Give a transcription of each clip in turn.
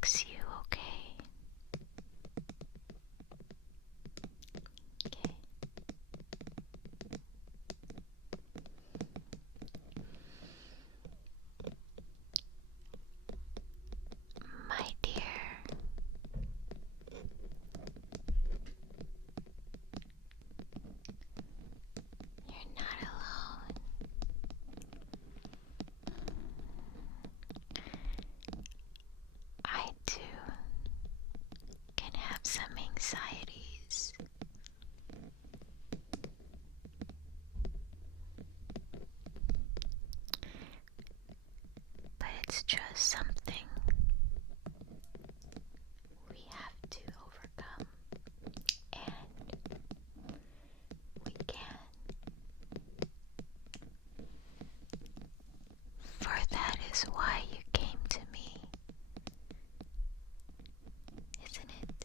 relax you, okay? Okay. My dear, you're not alone. I too can have some anxieties. But it's just something we have to overcome, and we can. For that is why you came to me, isn't it?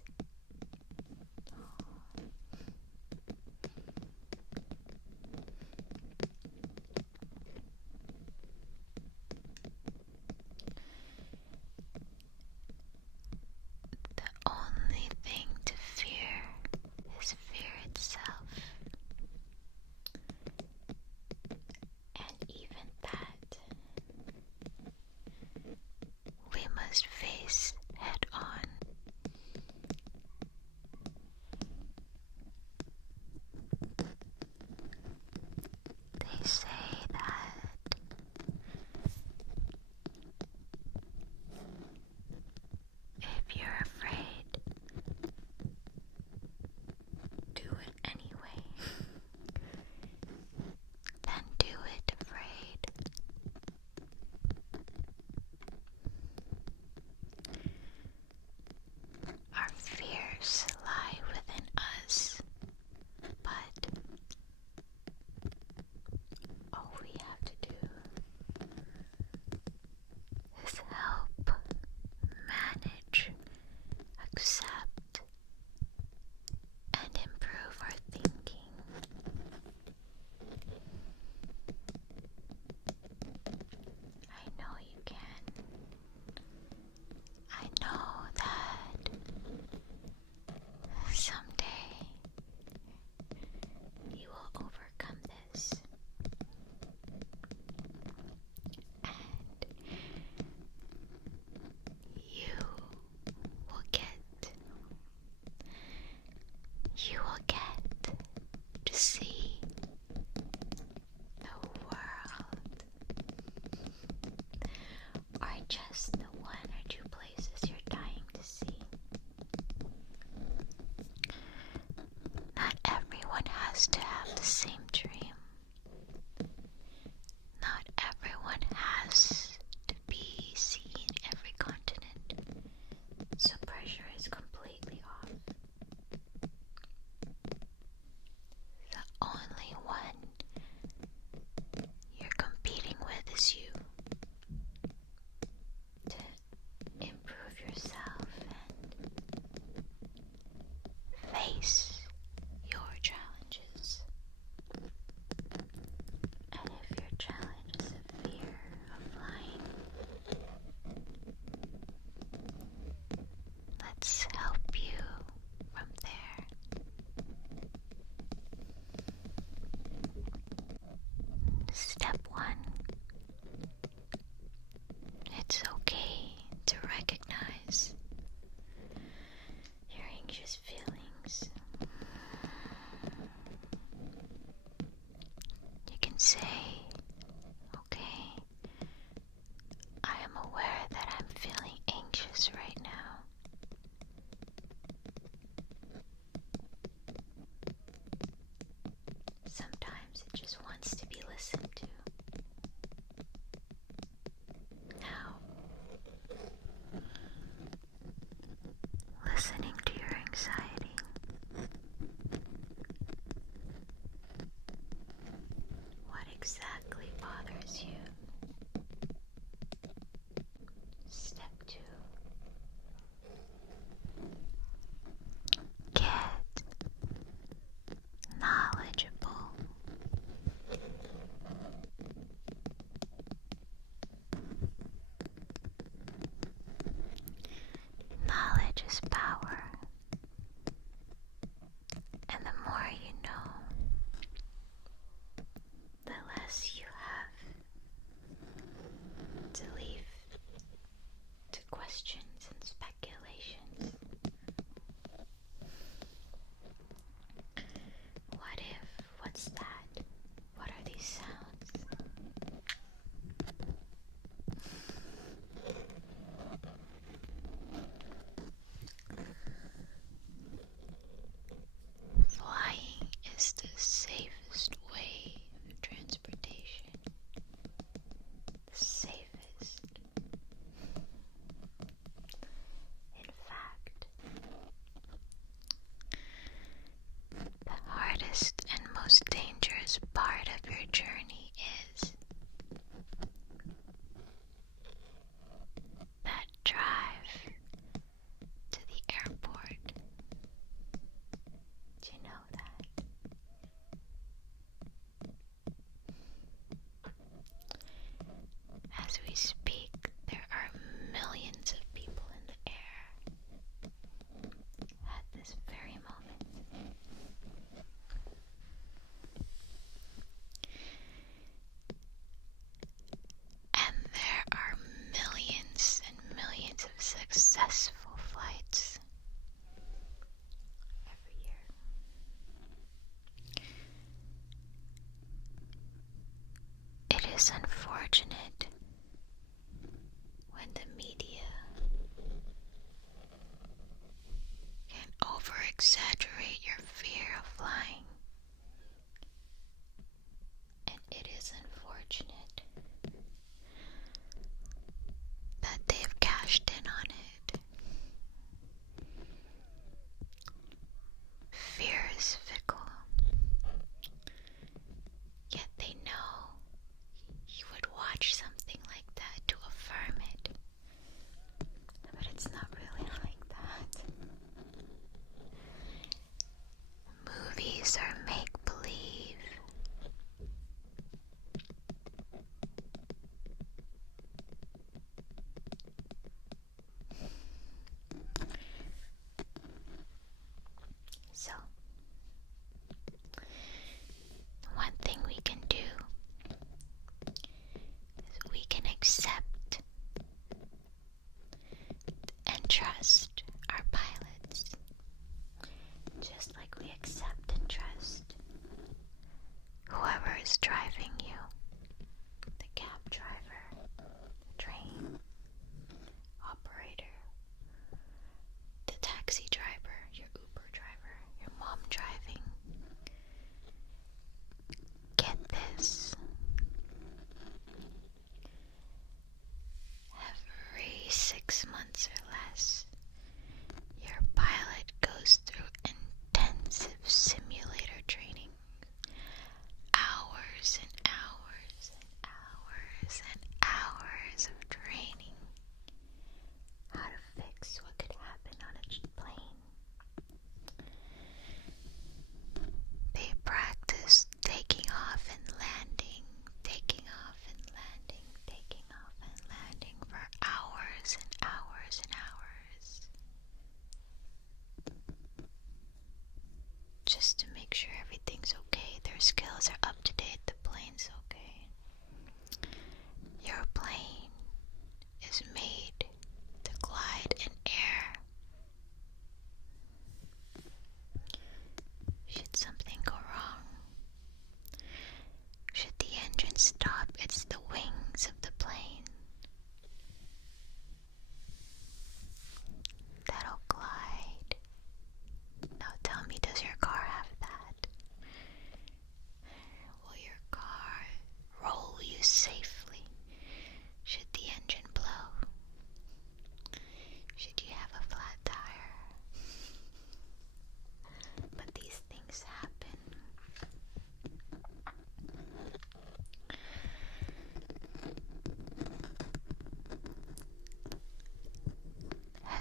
The only thing to fear is fear itself. And even that, we must face head on. They say that if you're afraid, do it anyway. Then do it afraid. Our fears lie within us, but all we have to do is help manage, accept, and improve our thinking. I know you can. I know that someday you will overcome this. And you will get to see the world, or just the one or two places you're dying to see. Not everyone has to have the same dream. Not everyone has to be seen every continent, so pressure is completely off. The only one you're competing with is you. To improve yourself and face your challenges. And if your challenge is a fear of flying, let's help you from there. Step 1. It's okay to recognize your anxious feelings. You can say, okay, I am aware that I'm feeling anxious right now. Sometimes it just wants to be listened to. Now, listening to your anxiety. What exactly bothers you? Step 2.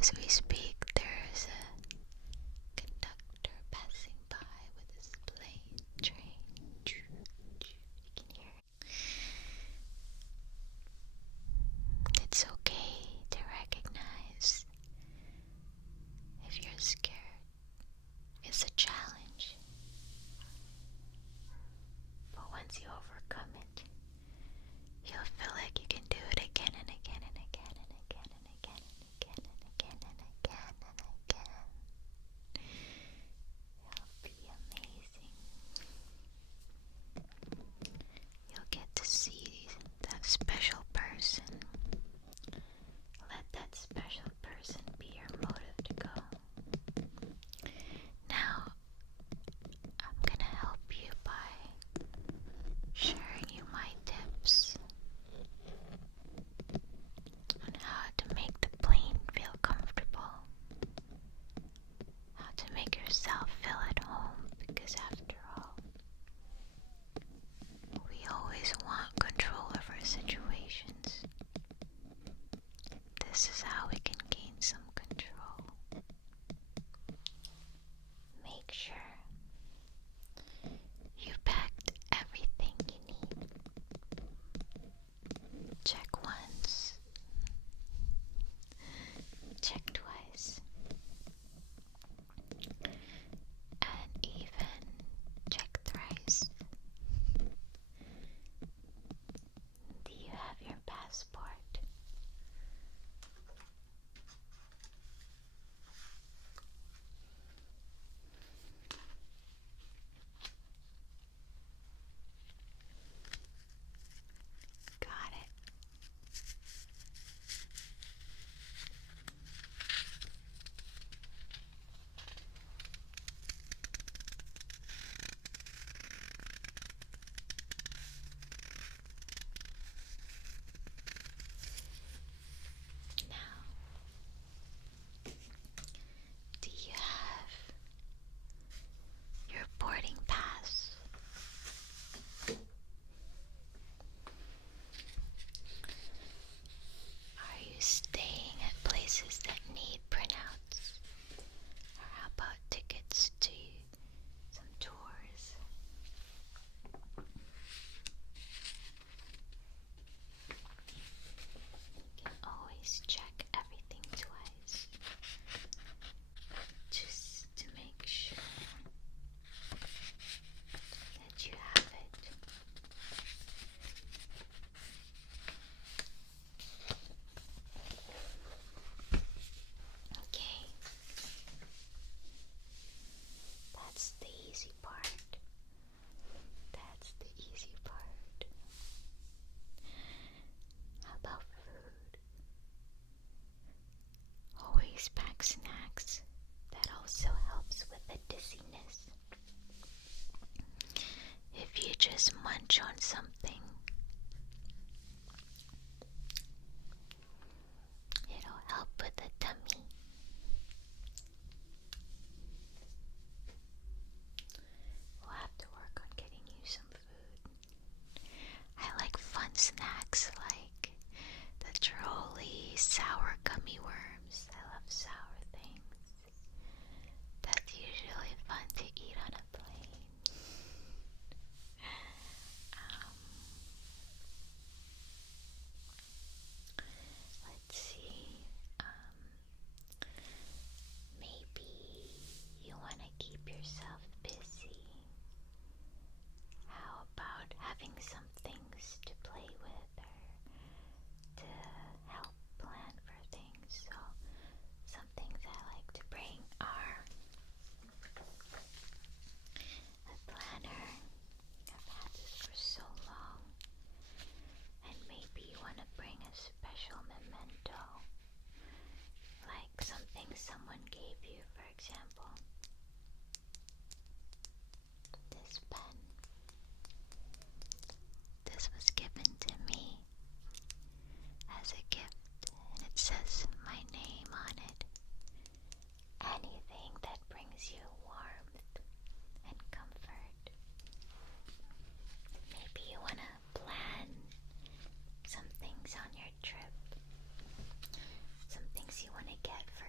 As we speak, there's a conductor passing by with his plane train. You can hear it. It's okay to recognize if you're scared. It's a challenge. But once you overcome it, you'll feel like you can do it again and again and again and again and again and again and again and again and again. It'll be amazing. You'll get to see that special person. Let that special person be your motive to go. Now, I'm gonna help you by sharing you my tips on how to make the plane feel comfortable, how to make yourself feel at home, because after all, we always want control of our situations. This is how we can gain some control. Make sure you packed everything you need. Check once, check twice, and even check thrice. Do you have your passport? Got it. Now, do you have your boarding pass? Are you staying at places that need printouts? Or how about tickets to some tours? You can always check everything twice, just to make sure that you have it. Okay, that's the easy part. That's the easy part. How about food? Always pack snacks. That also helps with the dizziness. If you just munch on something, it'll help with the tummy. We'll have to work on getting you some food. I like fun snacks like the Trolli sour gummy worms. I love sour things. That's usually fun to eat on a plane. Let's see. Maybe you want to keep yourself busy. How about having some things to play with or to help plan for things? So some things I like to bring are a planner. I've had this for so long. And maybe you want to bring a special memento, like something someone gave you, for example. This pen. This was given to me as a gift, and it says my name on it. Anything that brings you warmth and comfort. Maybe you want to plan some things on your trip. Some things you want to get for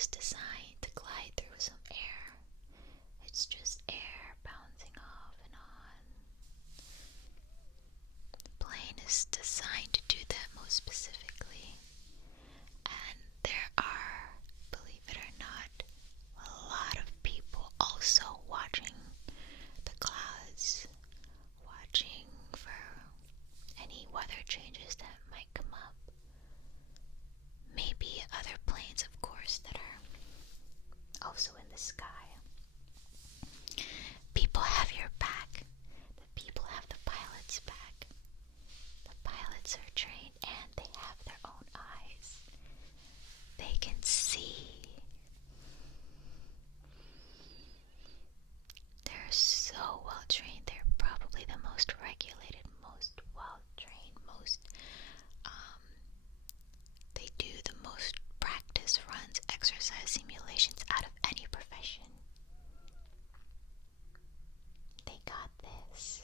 is designed to glide through some air. It's just air bouncing off and on. The plane is designed to do that most specifically. And there are, believe it or not, a lot of people also watching the clouds, watching for any weather changes that might come up. Maybe other planes, of course, that are also in the sky. People have your back. The people have the pilot's back. The pilots are trained and they have their own eyes. They can see. They're so well trained. They're probably the most regulated, most well trained, they do the most practice runs, exercise simulations out of any profession. They got this.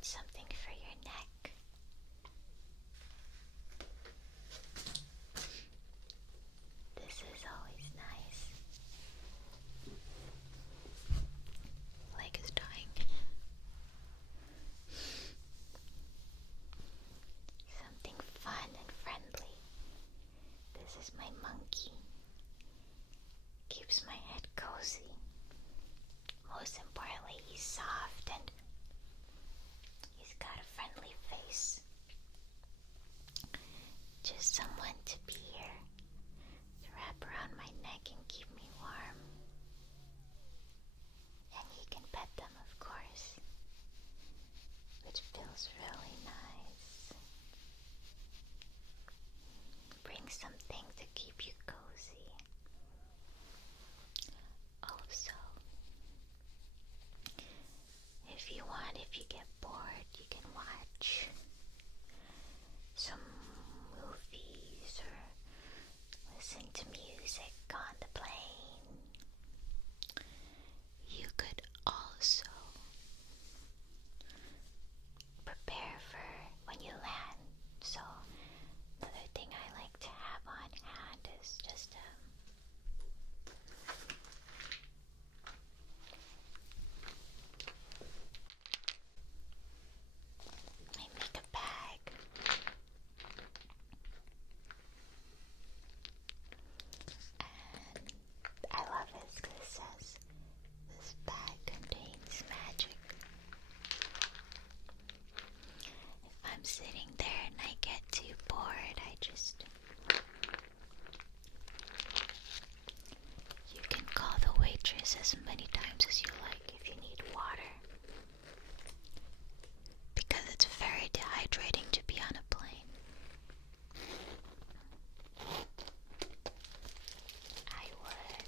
want something for your neck. This is always nice. Leg is dying. Something fun and friendly. This is my monkey. Keeps my head cozy. Most importantly, he's soft and he's got a friendly face. Just someone to be here, to wrap around my neck and keep me warm. And you can pet them, of course, which feels really nice. Bring something to keep you cozy. Also, if you want, if you get bored, you can watch some movies or listen to music on the plane. You could also prepare for when you land. So another thing I like to have on hand is just my makeup bag. And I love this because it says this bag contains magic. If I'm sitting there and I get too bored, you can call the waitress as many times as you like if you need water. Because it's very dehydrating to be on a plane. I would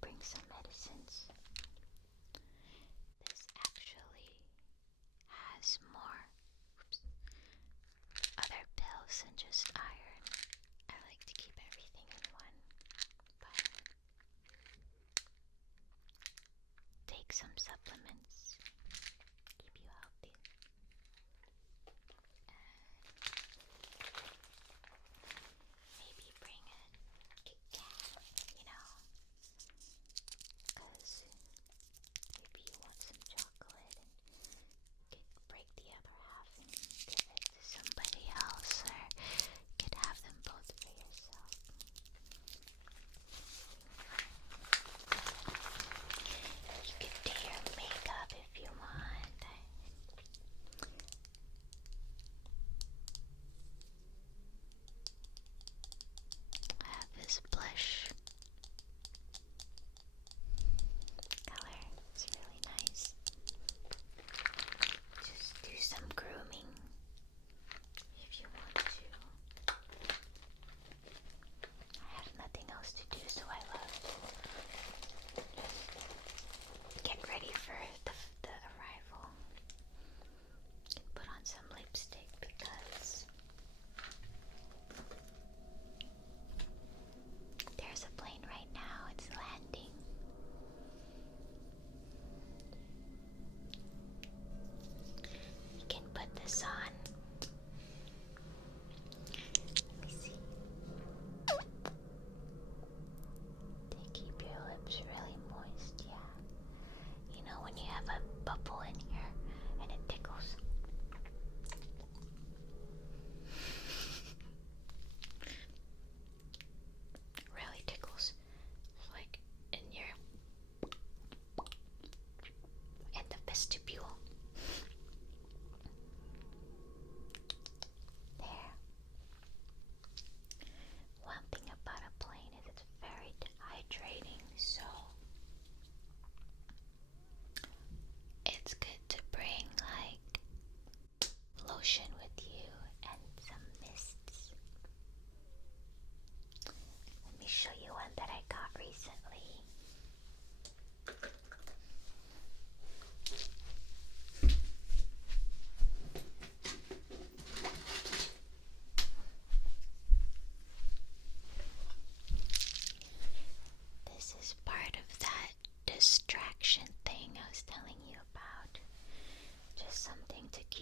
bring some medicines. This actually has more other pills than just iron. I like to keep everything in one, but take some supplements, keep you healthy. And maybe bring a Kit Kat, because maybe you want some chocolate and break the other half and give it to somebody else, or you could have them both for yourself. You could do your makeup if you want. I have this blush color. It's really nice. Just do some grooming if you want to. I have nothing else to do, so I love to just get ready for the arrival. Put on some lipstick because there's a plane right now. It's landing. You can put this on. Let me see. They keep your lips really moist, yeah. You know when you have a bubble in here and it tickles. Really tickles. Like in the vestibule. There. One thing about a plane is it's very dehydrating, so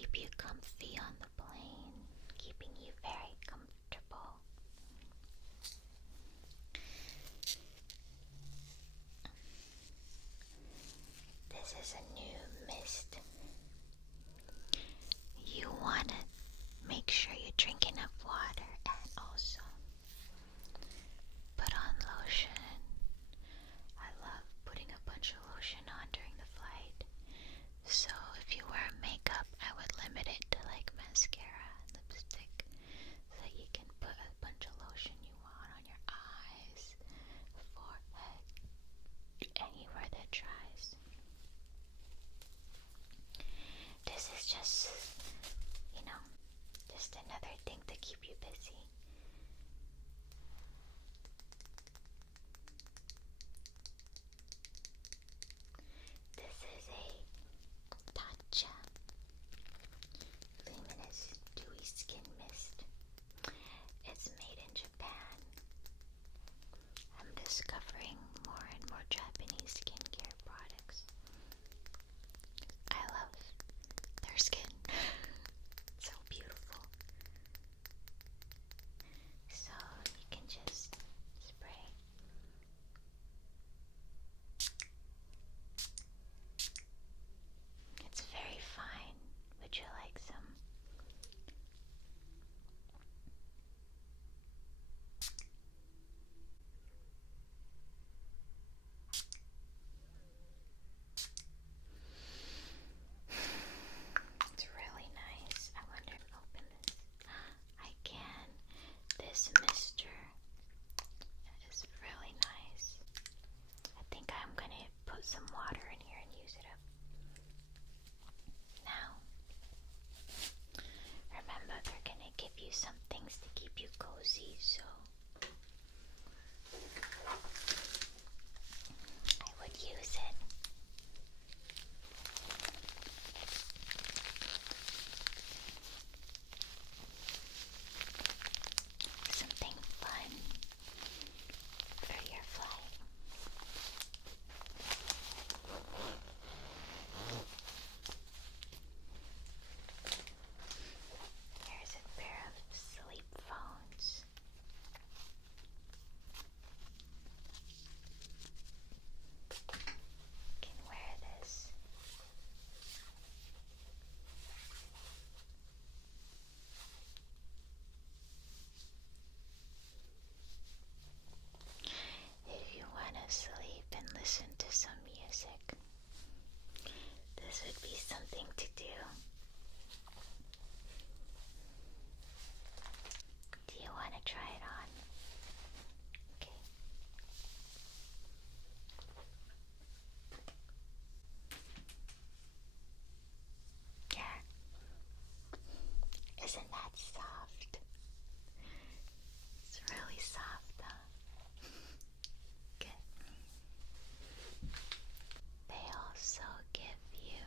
keep you comfy on the plane, keeping you very comfortable. This is a new mist. You want to make sure you drink enough water and also put on lotion. I love putting a bunch of lotion on during the flight. So if you wear makeup, I would limit it to like mascara and lipstick so that you can put a bunch of lotion you want on your eyes, forehead, anywhere that dries. This is just, just another thing to keep you busy. This is a Tatcha Luminous Dewy Skin Mist. It's made in Japan. I'm discovering more and more Japanese skincare products. I love their skin. It's so beautiful. So you can just spray. It's very fine. Would you like some? It's really nice. I wonder if I open this. I can. This mister is really nice. I think I'm gonna put some water in here and use it up. Now, remember they're gonna give you some things to keep you cozy, so I would use it. Something fun for your flight. Here's a pair of sleep phones. You can wear this. If you want to sleep and listen to some music, this would be something to do. Do you want to try it on? Okay. Yeah. Isn't that soft? It's really soft, huh? Good. They also give you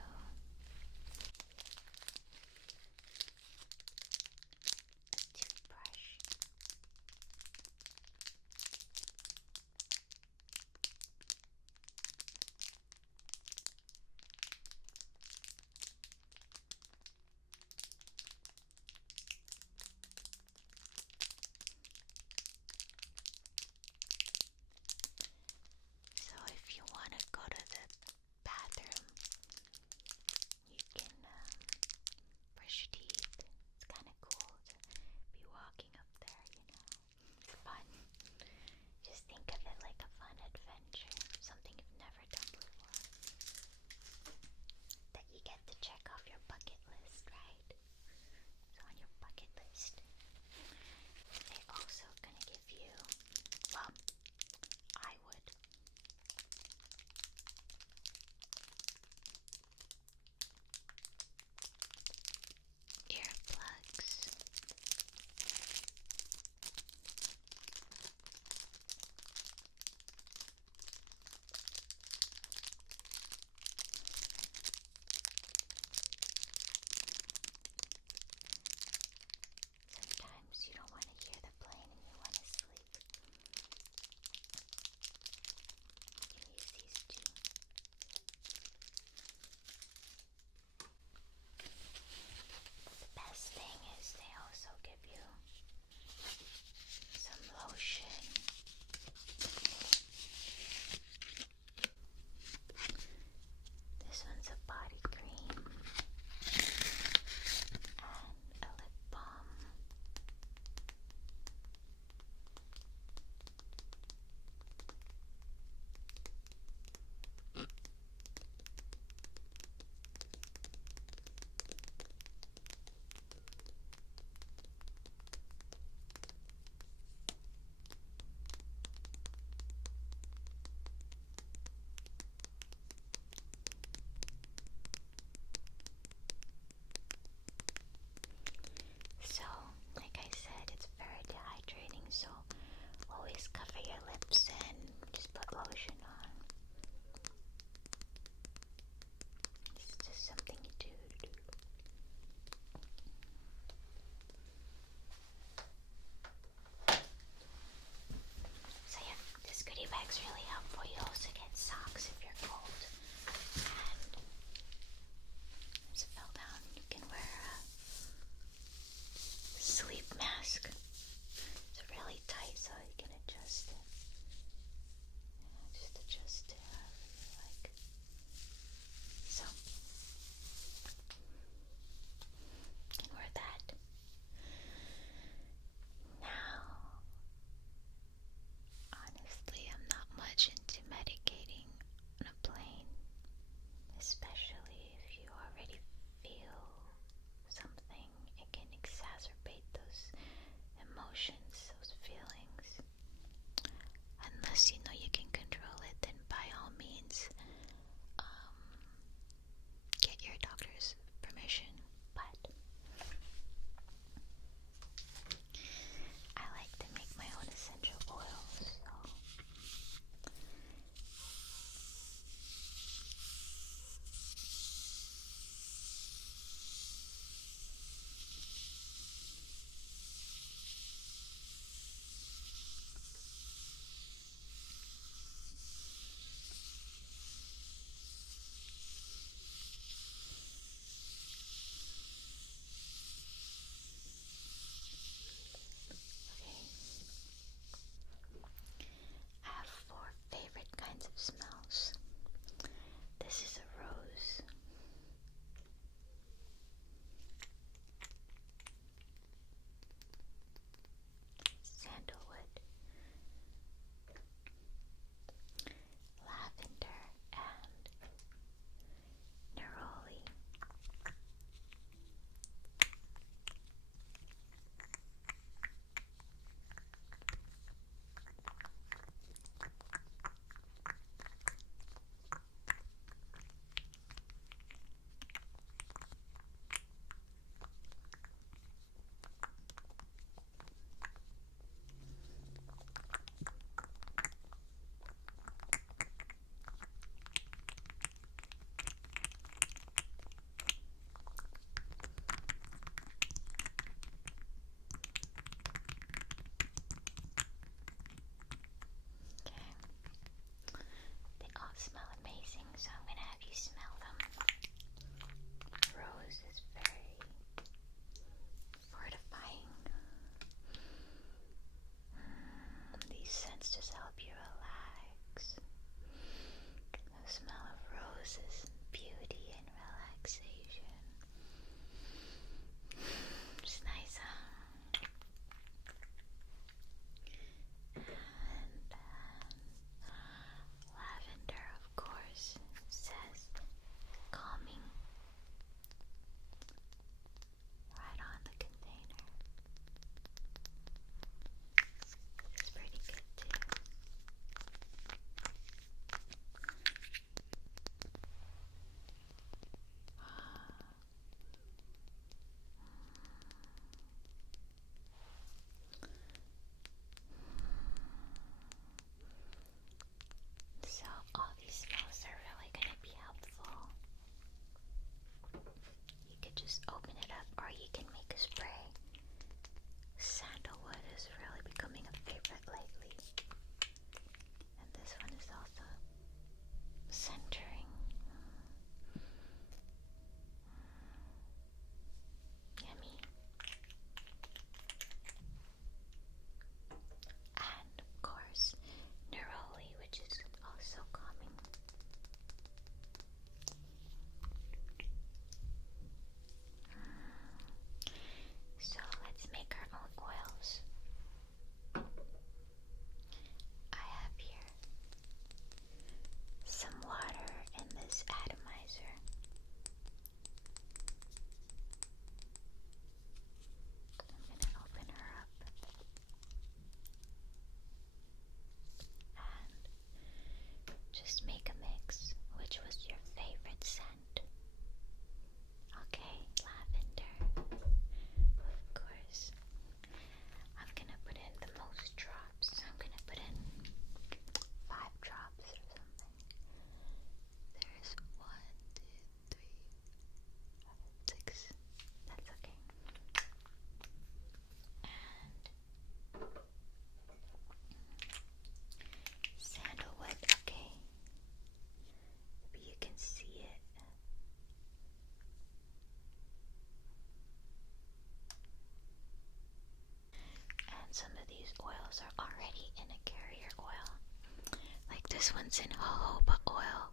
oils are already in a carrier oil. Like this one's in jojoba oil,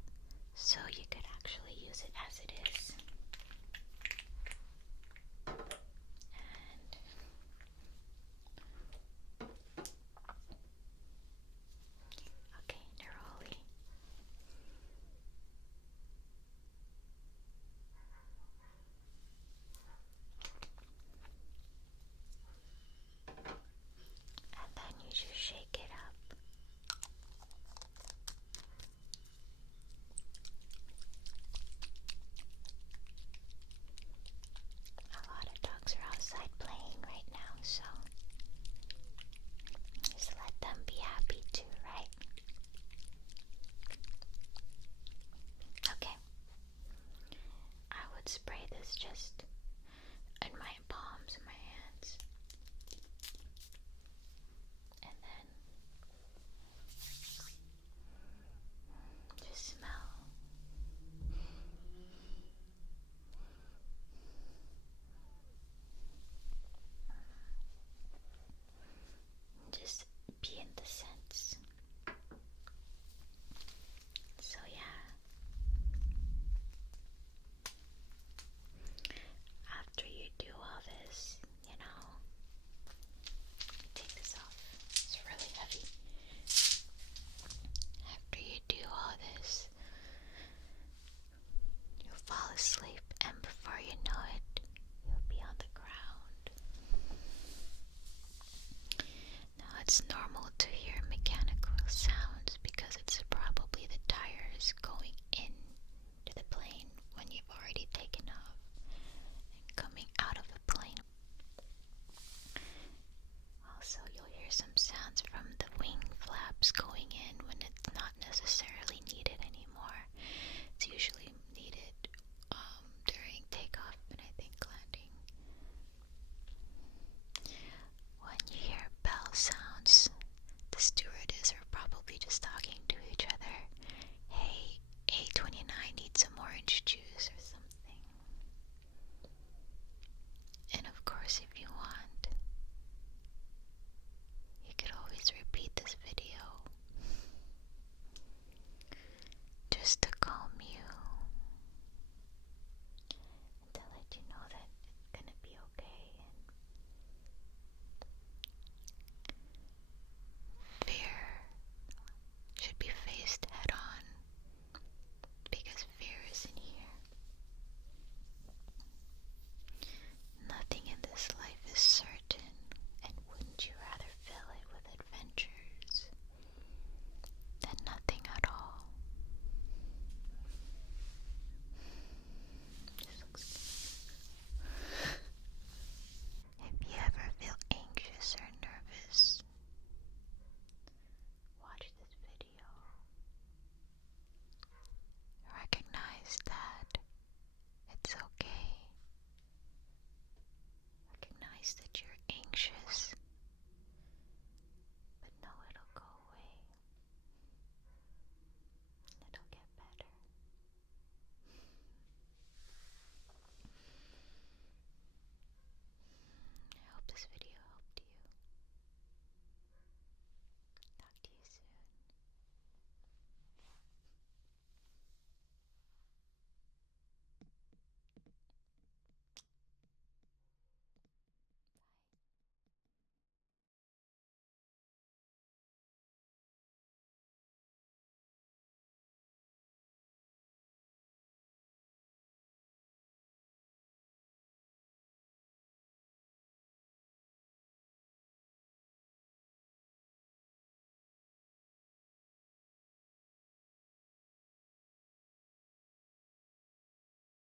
so you could actually use it as it is.